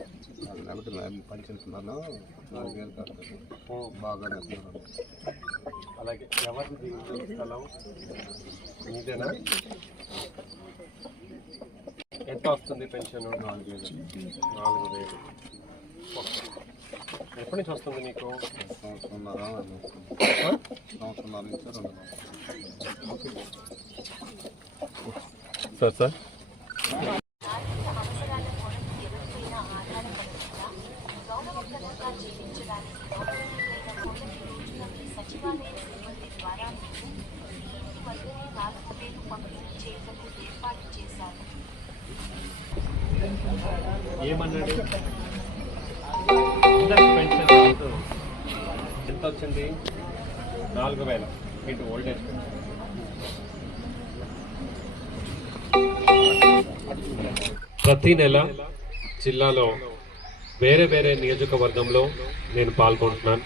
ఉంటాను నాలుగు వేలు కడతాను బాగా నచ్చారు అలాగే ఎవరిది స్థలం మీదేనా ఎంత వస్తుంది పెన్షన్ నాలుగు వేలు నాలుగు వేలు ఓకే. ఎప్పటి నుంచి వస్తుంది నీకు సంవత్సరంన్నర ఏమన్నాడు పెన్షన్ ఎంత వచ్చింది? నాలుగు వేల. ఇటు ఓల్డేజ్ పెన్షన్. ప్రతి నెల జిల్లాలో వేరే వేరే నియోజకవర్గంలో నేను పాల్గొంటున్నాను.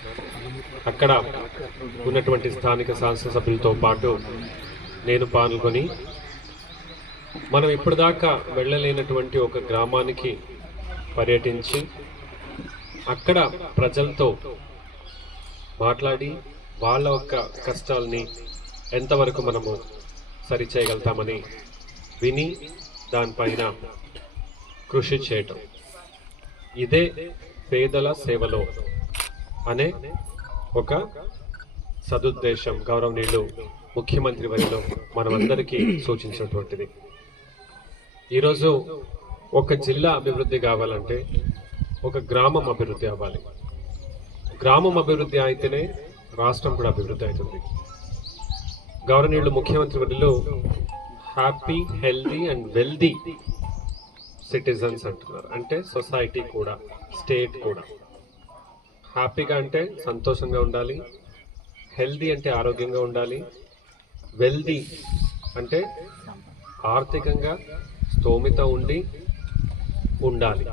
అక్కడ ఉన్నటువంటి స్థానిక శాసనసభ్యులతో పాటు నేను పాల్గొని మనం ఇప్పటిదాకా వెళ్ళలేనటువంటి ఒక గ్రామానికి పర్యటించి అక్కడ ప్రజలతో మాట్లాడి వాళ్ళ యొక్క కష్టాల్ని ఎంతవరకు మనము సరిచేయగలుగుతామని విని దానిపైన కృషి చేయటం. ఇదే పేదల సేవలో అనే ఒక సదుద్దేశం. గౌరవనీయులు ముఖ్యమంత్రి వరిలో మనమందరికీ సూచించినటువంటిది. ఈరోజు ఒక జిల్లా అభివృద్ధి కావాలంటే ఒక గ్రామం అభివృద్ధి అవ్వాలి. గ్రామం అభివృద్ధి అయితేనే రాష్ట్రం కూడా అభివృద్ధి అవుతుంది. గౌరవనీయులు ముఖ్యమంత్రి వరిలో happy healthy and wealthy citizens అంటున్నారు. అంటే సొసైటీ కూడా స్టేట్ కూడా. హ్యాపీగా అంటే సంతోషంగా ఉండాలి. హెల్దీ అంటే ఆరోగ్యంగా ఉండాలి. వెల్దీ అంటే ఆర్థికంగా స్తోమిత ఉండి ఉండాలి.